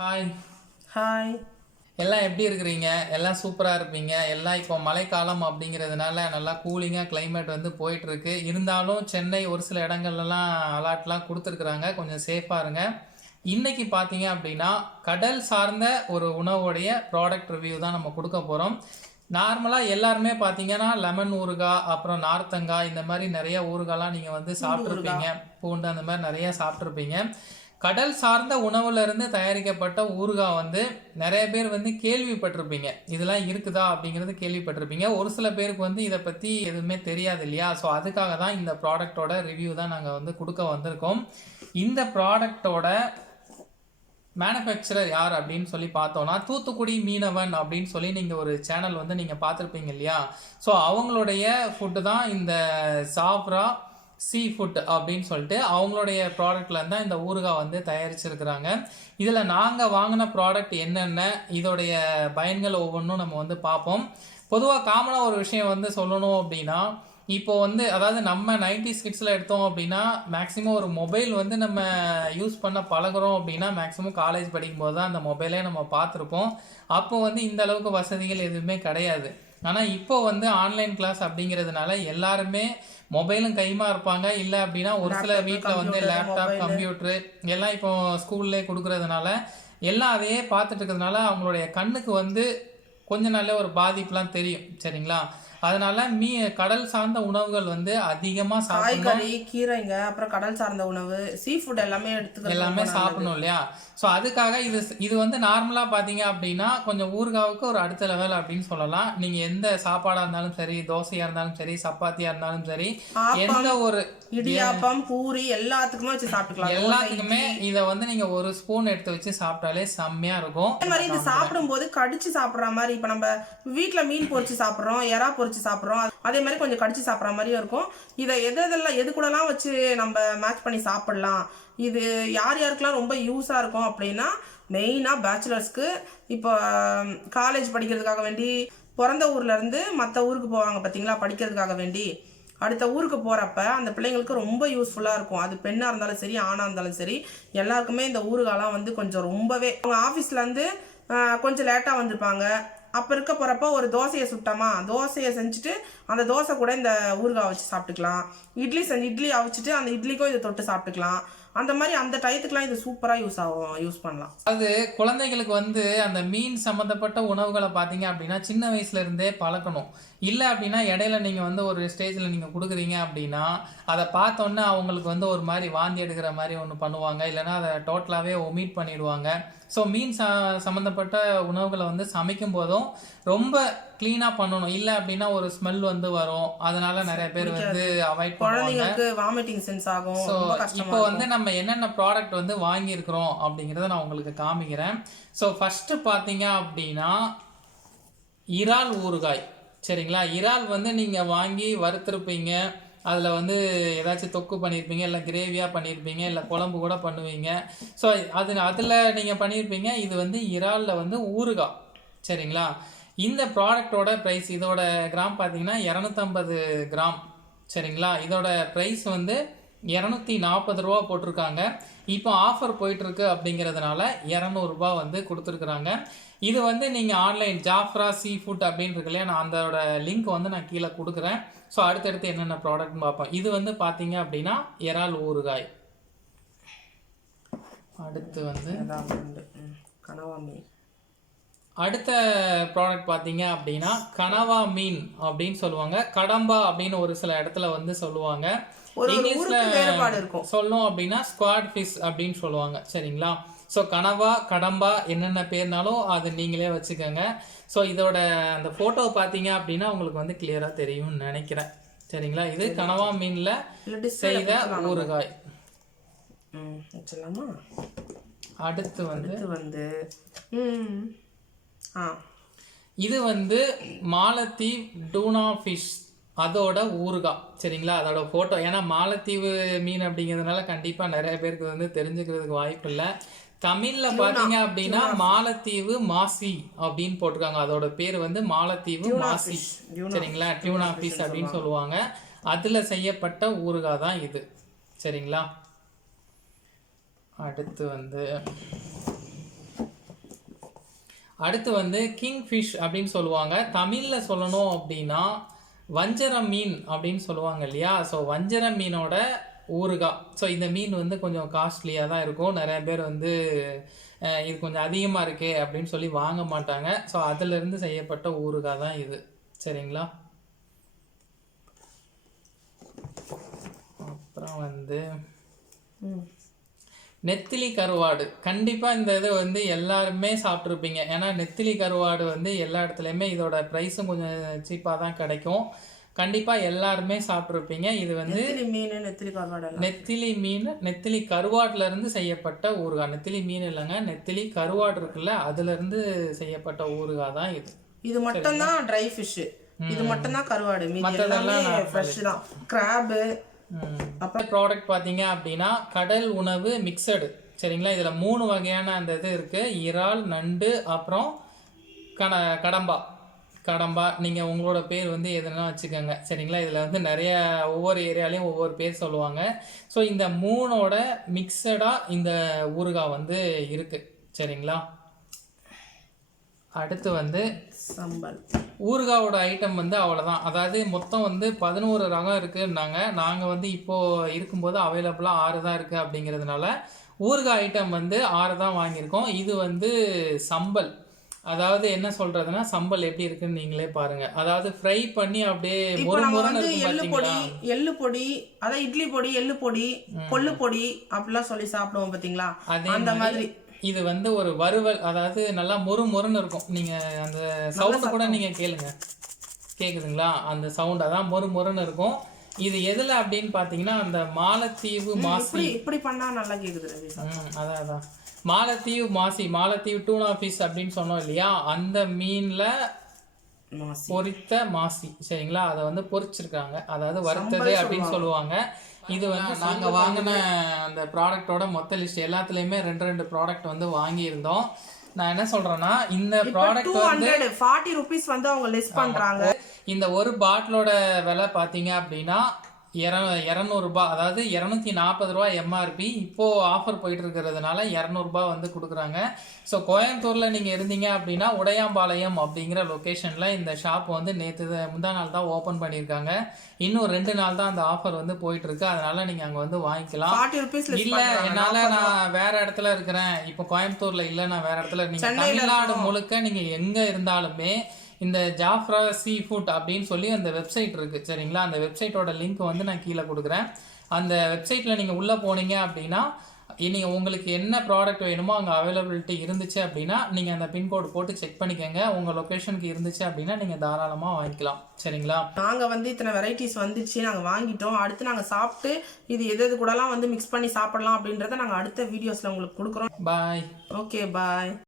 Hi. Hi. எல்லாம் எப்படி இருக்கிறீங்க? எல்லாம் சூப்பராக இருப்பீங்க. எல்லாம் இப்போ மழைக்காலம் அப்படிங்கிறதுனால நல்லா கூலிங்காக கிளைமேட் வந்து போயிட்டுருக்கு. இருந்தாலும் சென்னை ஒரு சில இடங்கள்லாம் அலாட்லாம் கொடுத்துருக்குறாங்க. கொஞ்சம் சேஃபாக இருங்க. இன்றைக்கி பார்த்தீங்க அப்படின்னா கடல் சார்ந்த ஒரு உணவுடைய ப்ராடக்ட் ரிவ்யூ தான் நம்ம கொடுக்க போகிறோம். நார்மலாக எல்லாருமே பார்த்தீங்கன்னா லெமன் ஊறுகாய், அப்புறம் நார்த்தங்காய், இந்த மாதிரி நிறைய ஊறுகாய்லாம் நீங்கள் வந்து சாப்பிட்ருப்பீங்க. பூண்டு அந்த மாதிரி நிறைய சாப்பிட்ருப்பீங்க. கடல் சார்ந்த உணவுல இருந்து தயாரிக்கப்பட்ட ஊறுகாய் வந்து நிறைய பேர் வந்து கேள்விப்பட்டிருப்பீங்க. இதெல்லாம் இருக்குதா அப்படிங்கிறது கேள்விப்பட்டிருப்பீங்க. ஒரு சில பேருக்கு வந்து இதை பற்றி எதுவுமே தெரியாது இல்லையா? ஸோ அதுக்காக தான் இந்த ப்ராடக்டோட ரிவ்யூ தான் நாங்கள் வந்து கொடுக்க வந்திருக்கோம். இந்த ப்ராடக்டோட மேனுஃபேக்சரர் யார் அப்படின்னு சொல்லி பார்த்தோன்னா தூத்துக்குடி மீனவன் அப்படின்னு சொல்லி நீங்கள் ஒரு சேனல் வந்து நீங்கள் பார்த்துருப்பீங்க இல்லையா? ஸோ அவங்களுடைய ஃபுட்டு தான் இந்த சாஃப்ரா சீ ஃபுட் அப்படின்னு சொல்லிட்டு அவங்களுடைய ப்ராடக்ட்லேருந்து தான் இந்த ஊறுகாய் வந்து தயாரிச்சிருக்கிறாங்க. இதில் நாங்கள் வாங்கின ப்ராடக்ட் என்னென்ன, இதோடைய பயன்கள் ஒவ்வொன்றும் நம்ம வந்து பார்ப்போம். பொதுவாக காமனாக ஒரு விஷயம் வந்து சொல்லணும் அப்படின்னா, இப்போ வந்து அதாவது நம்ம 90s கிட்ஸில் எடுத்தோம் அப்படின்னா மேக்ஸிமம் ஒரு மொபைல் வந்து நம்ம யூஸ் பண்ண பழகிறோம் அப்படின்னா மேக்ஸிமம் காலேஜ் படிக்கும்போது தான் அந்த மொபைலே நம்ம பார்த்துருப்போம். அப்போ வந்து இந்த அளவுக்கு வசதிகள் எதுவுமே கிடையாது. ஆனால் இப்போ வந்து ஆன்லைன் கிளாஸ் அப்படிங்கிறதுனால எல்லாருமே மொபைலும் கைமா இருப்பாங்க. இல்லை அப்படின்னா ஒரு சில வீட்டில் வந்து லேப்டாப், கம்ப்யூட்டரு எல்லாம் இப்போ ஸ்கூல்லே கொடுக்கறதுனால எல்லாம் அதையே பார்த்துட்டு இருக்கிறதுனால அவங்களுடைய கண்ணுக்கு வந்து கொஞ்ச நாள்ல ஒரு பாதிப்புலாம் தெரியும். சரிங்களா? அதனால கடல் சார்ந்த உணவுகள் வந்து அதிகமாக காய்கறி, கீரைங்க, அப்புறம் கடல் சார்ந்த உணவு, சீ ஃபுட் எல்லாமே எல்லாமே சாப்பிடணும் இல்லையா? ஸோ அதுக்காக இது வந்து நார்மலாக பார்த்தீங்க அப்படின்னா கொஞ்சம் ஊறுகாவுக்கு ஒரு அடுத்த லெவல் அப்படின்னு சொல்லலாம். நீங்கள் எந்த சாப்பாடாக இருந்தாலும் சரி, தோசையாக இருந்தாலும் சரி, சப்பாத்தியாக இருந்தாலும் சரி, எந்த ஒரு இடியாப்பம், பூரி எல்லாத்துக்குமே வச்சு சாப்பிட்டுக்கலாம். எல்லாத்துக்குமே இதை வந்து நீங்கள் ஒரு ஸ்பூன் எடுத்து வச்சு சாப்பிட்டாலே செம்மையாக இருக்கும். அதே மாதிரி இது சாப்பிடும்போது கடிச்சு சாப்பிட்ற மாதிரி, இப்போ நம்ம வீட்டில் மீன் பொரிச்சு சாப்பிட்றோம், எறா பொரிச்சு சாப்பிட்றோம், அதே மாதிரி கொஞ்சம் கடிச்சு சாப்பிட்ற மாதிரியும் இருக்கும். இதை எது கூடலாம் வச்சு நம்ம மேட்ச் பண்ணி சாப்பிடலாம், இது யார் யாருக்கெல்லாம் ரொம்ப யூஸாக இருக்கும் அப்படின்னா மெயினாக பேச்சுலர்ஸ்க்கு. இப்போ காலேஜ் படிக்கிறதுக்காக வேண்டி பிறந்த ஊர்லேருந்து மற்ற ஊருக்கு போவாங்க பார்த்தீங்களா, படிக்கிறதுக்காக வேண்டி. அடுத்த ஊருக்கு போகிறப்ப அந்த பிள்ளைங்களுக்கு ரொம்ப யூஸ்ஃபுல்லாக இருக்கும். அது பெண்ணாக இருந்தாலும் சரி, ஆணாக இருந்தாலும் சரி, எல்லாருக்குமே இந்த ஊறுகாலாம் வந்து கொஞ்சம் ரொம்பவே அவங்க ஆஃபீஸ்லேருந்து கொஞ்சம் லேட்டாக வந்திருப்பாங்க. அப்போ இருக்க போகிறப்ப ஒரு தோசையை சுட்டோமா, தோசையை செஞ்சுட்டு அந்த தோசை கூட இந்த ஊறுகாய் வச்சு சாப்பிட்டுக்கலாம். இட்லி அவிச்சிட்டு அந்த இட்லிக்கும் இதை தொட்டு சாப்பிட்டுக்கலாம். அந்த மாதிரி அந்த டயத்துக்குலாம் இது சூப்பராக யூஸ் பண்ணலாம். அது குழந்தைகளுக்கு வந்து அந்த மீன் சம்மந்தப்பட்ட உணவுகளை பார்த்தீங்க அப்படின்னா சின்ன வயசுல இருந்தே பழக்கணும். இல்லை அப்படின்னா இடையில நீங்கள் வந்து ஒரு ஸ்டேஜில் நீங்கள் கொடுக்குறீங்க அப்படின்னா அதை பார்த்தோன்னே அவங்களுக்கு வந்து ஒரு மாதிரி வாந்தி எடுக்கிற மாதிரி ஒன்று பண்ணுவாங்க. இல்லைன்னா அதை டோட்டலாகவே ஒமிட் பண்ணிடுவாங்க. ஸோ மீன் சம்மந்தப்பட்ட உணவுகளை வந்து சமைக்கும் போதும் ரொம்ப க்ளீனாக பண்ணணும். இல்லை அப்படின்னா ஒரு ஸ்மெல் வந்து வரும். அதனால நிறைய பேர் வந்து அவாய்ட் பண்ணுவாங்க. வாமிட்டிங் சென்ஸ் ஆகும். ஸோ இப்போ வந்து நம்ம என்னென்ன ப்ராடக்ட் வந்து வாங்கியிருக்கிறோம் அப்படிங்கிறத நான் உங்களுக்கு காமிக்கிறேன். ஸோ ஃபஸ்ட்டு பார்த்தீங்க அப்படின்னா இறால் ஊறுகாய். சரிங்களா? இறால் வந்து நீங்கள் வாங்கி வறுத்துருப்பீங்க. அதில் வந்து ஏதாச்சும் தொக்கு பண்ணியிருப்பீங்க, இல்லை கிரேவியாக பண்ணியிருப்பீங்க, இல்லை குழம்பு கூட பண்ணுவீங்க. ஸோ அதில் நீங்கள் பண்ணியிருப்பீங்க. இது வந்து இறாலில் வந்து ஊறுகாய். சரிங்களா? இந்த ப்ராடக்டோட ப்ரைஸ், இதோட கிராம் பார்த்தீங்கன்னா 250 கிராம். சரிங்களா? இதோட ப்ரைஸ் வந்து 240 ரூபா போட்டிருக்காங்க. இப்போ ஆஃபர் போயிட்டுருக்கு அப்படிங்கிறதுனால 200 ரூபா வந்து கொடுத்துருக்குறாங்க. இது வந்து நீங்கள் ஆன்லைன் ஜாஃப்ரா சீ ஃபுட் அப்படின்னு இருக்கு இல்லையா, நான் அதோட லிங்க் வந்து நான் கீழே கொடுக்குறேன். ஸோ அடுத்தடுத்து என்னென்ன ப்ராடக்ட்னு பார்ப்போம். இது வந்து பார்த்தீங்க அப்படின்னா இறால் ஊறுகாய். அடுத்து வந்து கனவா மீன். அடுத்த ப்ராடக்ட் பார்த்தீங்க அப்படின்னா கனவா மீன் அப்படின்னு சொல்லுவாங்க. கடம்பா அப்படின்னு ஒரு சில இடத்துல வந்து சொல்லுவாங்க. இங்கிலீஷ்ல சொல்லணும் அப்படின்னா ஸ்குவாட் ஃபிஷ் அப்படின்னு சொல்லுவாங்க. சரிங்களா? ஸோ கனவா, கடம்பா என்னென்ன பேர்னாலும் அது நீங்களே வச்சுக்கோங்க. ஸோ இதோட அந்த ஃபோட்டோ பார்த்தீங்க அப்படின்னா உங்களுக்கு வந்து கிளியராக தெரியும்னு நினைக்கிறேன். சரிங்களா? இது கனவா மீனில் செய்த ஊறுகாய். அடுத்து வந்து இது வந்து மாலத்தீவ் டூனா ஃபிஷ் அதோட ஊறுகாய். சரிங்களா? அதோட ஃபோட்டோ, ஏன்னா மாலத்தீவு மீன் அப்படிங்கிறதுனால கண்டிப்பாக நிறைய பேருக்கு வந்து தெரிஞ்சுக்கிறதுக்கு வாய்ப்பு இல்லை. தமிழில் பார்த்தீங்க அப்படின்னா மாலத்தீவு மாசி அப்படின்னு போட்டிருக்காங்க. அதோட பேர் வந்து மாலத்தீவு மாசி. சரிங்களா? டியூனா ஃபிஷ் அப்படின்னு சொல்லுவாங்க. அதில் செய்யப்பட்ட ஊறுகாய் தான் இது. சரிங்களா? அடுத்து வந்து அடுத்து வந்து கிங் ஃபிஷ் அப்படின்னு சொல்லுவாங்க. தமிழில் சொல்லணும் அப்படின்னா வஞ்சரம் மீன் அப்படின்னு சொல்லுவாங்க இல்லையா. ஸோ வஞ்சரம் மீனோட ஊறுகாய். ஸோ இந்த மீன் வந்து கொஞ்சம் காஸ்ட்லியாக தான் இருக்கும். நிறைய பேர் வந்து இது கொஞ்சம் அதிகமாக இருக்கே அப்படின்னு சொல்லி வாங்க மாட்டாங்க. ஸோ அதிலிருந்து செய்யப்பட்ட ஊறுகாய் தான் இது. சரிங்களா. அப்புறம் வந்து நெத்திலி கருவாடு. கண்டிப்பாக இந்த இது வந்து எல்லாருமே சாப்பிட்ருப்பீங்க. ஏன்னா நெத்திலி கருவாடு வந்து எல்லா இடத்துலையுமே இதோட ப்ரைஸும் கொஞ்சம் சீப்பாக தான் கிடைக்கும். கண்டிப்பாக எல்லாருமே சாப்பிட்ருப்பீங்க. இது வந்து நெத்திலி மீன் நெத்திலி கருவாடுல இருந்து செய்யப்பட்ட ஊறுகாய். நெத்திலி மீன் இல்லைங்க, நெத்திலி கருவாடு இருக்குல்ல, அதுல இருந்து செய்யப்பட்ட ஊறுகாய் தான் இது. இது மட்டும் தான் ட்ரை ஃபிஷ், இது மட்டும் தான் கருவாடு, மற்றதெல்லாம் ஃப்ரெஷ் தான். கிராப் அப்புறம் ப்ராடக்ட் பார்த்தீங்க அப்படின்னா கடல் உணவு மிக்சடு. சரிங்களா. இதில் 3 வகையான அந்த இது இருக்குது. இறால், நண்டு, அப்புறம் கடம்பா. நீங்கள் உங்களோட பேர் வந்து எதுனா வச்சுக்கோங்க. சரிங்களா. இதில் வந்து நிறைய ஒவ்வொரு ஏரியாலையும் ஒவ்வொரு பேர் சொல்லுவாங்க. ஸோ இந்த 3ஓட மிக்சடாக இந்த ஊறுகாய் வந்து இருக்குது. சரிங்களா. அடுத்து வந்து சம்பல். ஊறுகாவோட ஐட்டம் வந்து அவ்வளோதான். அதாவது மொத்தம் வந்து 11 ரகம் இருக்குன்னாங்க. நாங்கள் வந்து இப்போது இருக்கும்போது அவைலபிளாக 6 தான் இருக்குது. அப்படிங்கிறதுனால ஊறுகாய் ஐட்டம் வந்து 6 தான் வாங்கியிருக்கோம். இது வந்து சம்பல். அதாவது என்ன சொல்றதுன்னா சம்பல் எப்படி இருக்குன்னு நீங்களே பாருங்க. அதாவது ஃப்ரை பண்ணி அப்படியே எள்ளு பொடி, அதான் இட்லி பொடி, எள்ளு பொடி, கொள்ளு பொடி அப்படிலாம் சொல்லி சாப்பிடுவோம் பாத்தீங்களா, அந்த மாதிரி. இது வந்து ஒரு வறுவல். அதாவது நல்லா மொறுன்னு இருக்கும். நீங்க அந்த சவுண்ட் கூட நீங்க கேளுங்க, கேக்குதுங்களா? அந்த சவுண்ட் அதான் மொறுன்னு இருக்கும். இது எதுல அப்படின்னு பாத்தீங்கன்னா அந்த மாலத்தீவு மாசி. இப்படி பண்ணா நல்லா கேக்குது. அதான் மாலத்தீவு மாசி, மாலத்தீவு டூனா ஃபிஷ் அப்படின்னு சொன்னோம் இல்லையா, அந்த மீன்ல பொரித்த மாசி. சரிங்களா. அதை வந்து பொரிச்சிருக்காங்க, அதாவது வறுத்தது அப்படின்னு சொல்லுவாங்க. இது வந்து நாங்கள் வாங்கின அந்த ப்ராடக்டோட மொத்த லிஸ்ட் எல்லாத்துலேயுமே 2 ப்ராடக்ட் வந்து வாங்கியிருந்தோம். நான் என்ன சொல்றேன்னா இந்த ப்ராடக்ட் வந்து 40 ரூபீஸ் வந்து அவங்க லிஸ்ட் பண்றாங்க. இந்த ஒரு பாட்டிலோட விலை பார்த்தீங்க அப்படின்னா 200 ரூபாய், அதாவது 240 ரூபாய் எம்ஆர்பி. இப்போது ஆஃபர் போயிட்டு இருக்கிறதுனால 200 ரூபாய் வந்து கொடுக்குறாங்க. ஸோ கோயம்புத்தூரில் நீங்கள் இருந்தீங்க அப்படின்னா உடையாம்பாளையம் அப்படிங்கிற லொக்கேஷனில் இந்த ஷாப் வந்து முந்தா நாள் தான் ஓப்பன் பண்ணியிருக்காங்க. இன்னும் 2 நாள் தான் அந்த ஆஃபர் வந்து போயிட்டு இருக்கு. அதனால நீங்கள் அங்கே வந்து வாங்கிக்கலாம். இல்லை என்னால் நான் வேற இடத்துல இருக்கிறேன், இப்போ கோயம்புத்தூரில் இல்லை, நான் வேற இடத்துல, நீங்கள் தமிழ்நாடு முழுக்க நீங்கள் எங்கே இருந்தாலுமே இந்த ஜாஃப்ரா சீ ஃபுட் அப்படின்னு சொல்லி அந்த வெப்சைட் இருக்குது. சரிங்களா. அந்த வெப்சைட்டோட லிங்க் வந்து நான் கீழே கொடுக்குறேன். அந்த வெப்சைட்டில் நீங்கள் உள்ளே போனீங்க அப்படின்னா நீங்கள் உங்களுக்கு என்ன ப்ராடக்ட் வேணுமோ அங்கே அவைலபிலிட்டி இருந்துச்சு அப்படின்னா நீங்கள் அந்த பின்கோடு போட்டு செக் பண்ணிக்கோங்க. உங்கள் லொக்கேஷனுக்கு இருந்துச்சு அப்படின்னா நீங்கள் தாராளமாக வாங்கிக்கலாம். சரிங்களா. நாங்கள் வந்து இத்தனை வெரைட்டிஸ் வந்துச்சு, நாங்கள் வாங்கிட்டோம். அடுத்து நாங்கள் சாப்பிட்டு இது எது கூடலாம் வந்து மிக்ஸ் பண்ணி சாப்பிடலாம் அப்படின்றத நாங்கள் அடுத்த வீடியோஸில் உங்களுக்கு கொடுக்குறோம். பாய். ஓகே, பாய்.